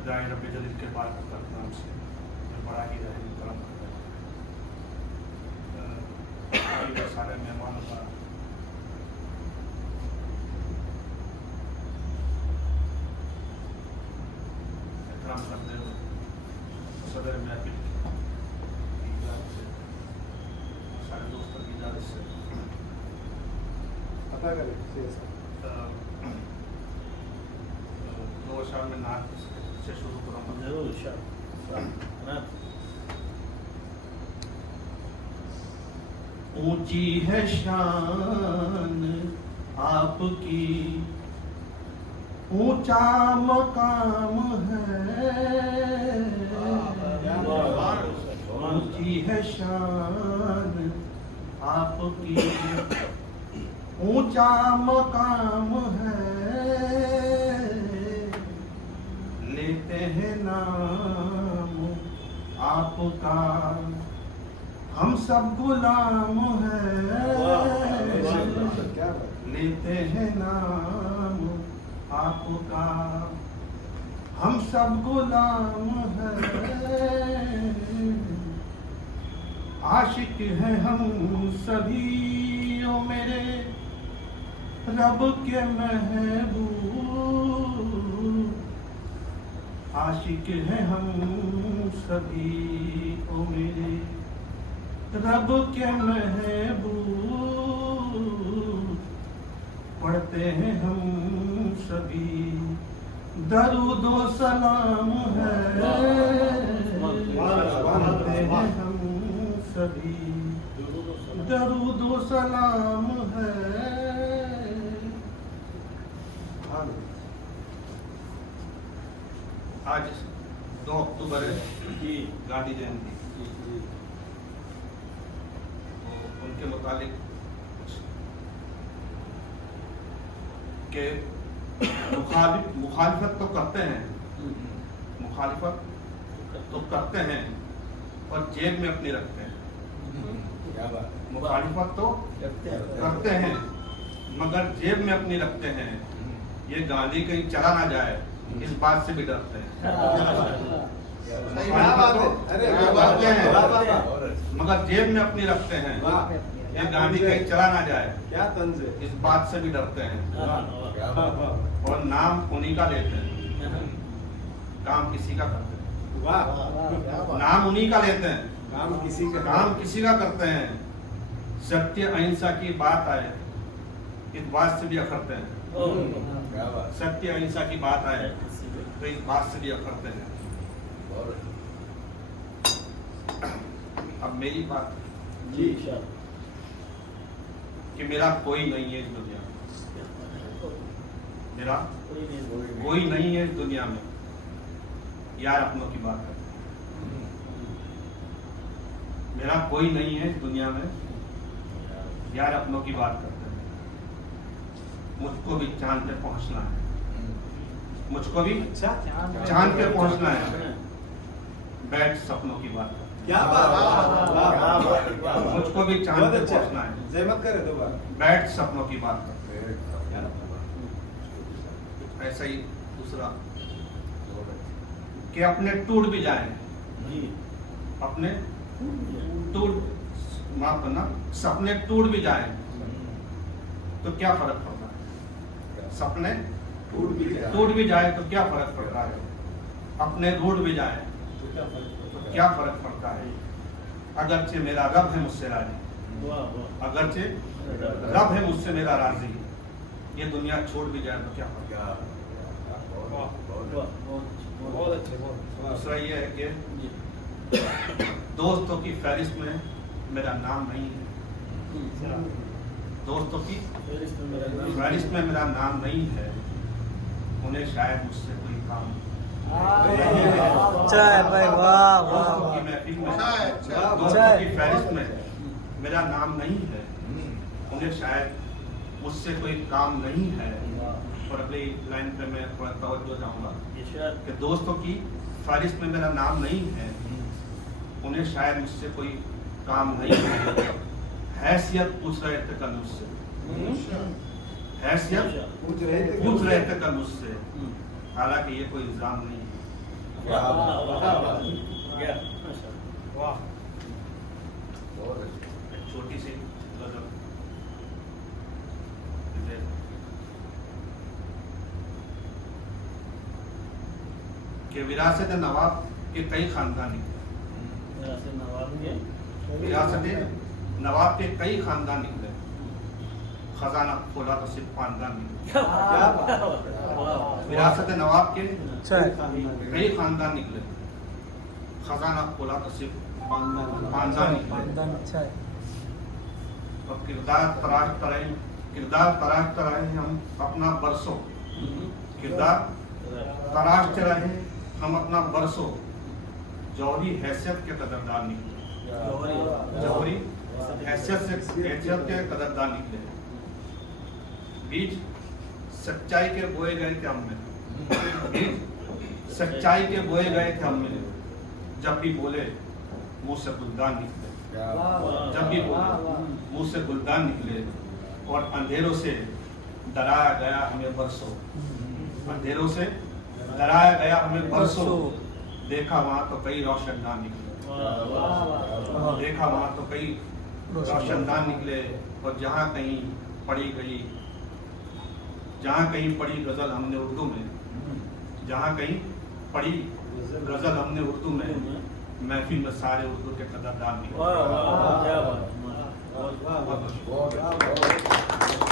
खुदाए रब जलील के बात करता हूँ से मैं बड़ा ही रहम करम करता हूँ सारे मेहमानों का एहतराम करते हुए सदर महफिल की इजाज़त से सारे दोस्तों की इजाज़त से पता करें दो शाम में नात से शुरू करूँगा जरूर शाह ऊंची है शान आपकी ऊंचा मकाम है ऊंची है शान आपकी ऊंचा मकाम है लेते हैं नाम आपका हम सब गुलाम हैं लेते हैं नाम आपका हम सब गुलाम हैं आशिक हैं हम सभी ओ मेरे रब के महबूब आशिक हैं हम सभी ओ मेरे रब के महबूब पढ़ते हैं हम सभी दरूद व सलाम है पढ़ते हैं हम सभी दरूद व सलाम है आज 2 अक्टूबर है जी गांधी जयंती उनके मुतालिक के मुखालिफत तो करते हैं मुखालिफत तो करते हैं और जेब में अपनी रखते हैं मुखालिफत तो करते हैं मगर जेब में अपनी रखते हैं ये गांधी कहीं चला ना जाए इस बात से भी डरते हैं मगर जेब में अपनी रखते हैं ये गांधी कहीं चला ना जाए क्या तंज है इस बात से भी डरते हैं और नाम उन्हीं का लेते हैं काम किसी का करते हैं नाम उन्हीं का लेते हैं काम किसी का करते हैं सत्य अहिंसा की बात आए इस बात से भी अखरते हैं सत्य अहिंसा की बात आए तो इस बात से भी अखरते हैं अब मेरी बात जी शाह कि मेरा कोई नहीं है इस दुनिया में मेरा कोई नहीं है इस दुनिया में यार अपनों की बात करते हैं मेरा कोई नहीं है इस दुनिया में यार अपनों की बात करते हैं मुझको भी चांद पे पहुंचना है मुझको भी चांद पे पहुंचना है बैठ सपनों की बात करते हैं क्या बात मुझको भी चांद पे पहुंचना है जहमत करे दोबारा बैठ सपनों की बात करते हैं ऐसा ही दूसरा कि अपने टूट भी जाए अपने टूट माफ करना सपने टूट भी जाए तो क्या फर्क पड़ता है सपने टूट भी जाए तो क्या फर्क पड़ता है अपने रूठ भी जाए तो क्या फर्क पड़ता है अगरचे मेरा रब है मुझसे राजी अगरचे रब है मुझसे मेरा राजी ये दुनिया छोड़ भी जाए तो क्या फर्क दूसरा ये है कि दोस्तों की फहरिस्त में मेरा नाम नहीं है दोस्तों की फहरिस्त में मेरा नाम नहीं है उन्हें शायद मुझसे कोई काम दोस्तों की महफिल में दोस्तों की फहरिस्त में मेरा नाम नहीं है उन्हें शायद मुझसे कोई काम नहीं है और अगली लाइन पे मैं थोड़ा तवज्जो जाऊंगा कि दोस्तों की फहरिस्त में मेरा नाम नहीं है उन्हें शायद मुझसे कोई काम नहीं है हैसियत पूछ रहे थे कल मुझसे हैसियत पूछ रहे थे कल मुझसे हालांकि ये कोई इल्जाम नहीं है क्या वाह, बात, वाह, क्या वाह। बात। गया माशाल्लाह। वाह, बहुत अच्छा। एक छोटी सी गजल कि विरासत नवाब के कई खानदान निकले। मेरा से नवाब के विरासत नवाब के कई खानदान निकले, खजाना खोला तो सिर्फ पानदान निकले। क्या बात। वाह। विरासत नवाब के चाय कई खानदान निकले, खजाना खोला तो सिर्फ पानदान निकले। और किरदार तराशते रहे हम अपना बरसों, किरदार तराशते रहे हम अपना बरसों, जौहरी हैसियत के कदरदान निकले। जौहरी हैसियत के कदरदान निकले। बीज सच्चाई के बोए गए थे हमने, बीज सच्चाई के बोए गए थे हमने, जब भी बोले मुंह से गुलदान निकले। जब भी बोले मुंह से गुलदान निकले। और अंधेरों से डराया गया हमें बरसों, अंधेरों से डराया गया हमें बरसों, देखा वहां तो कई रोशनदान निकले। देखा वहां तो कई रोशनदान निकले। और जहाँ कहीं पढ़ी गजल हमने उर्दू में, जहाँ कहीं पढ़ी गजल हमने उर्दू में, महफिल में सारे उर्दू के कदरदान निकले। वाह, वाह, क्या बात। बहुत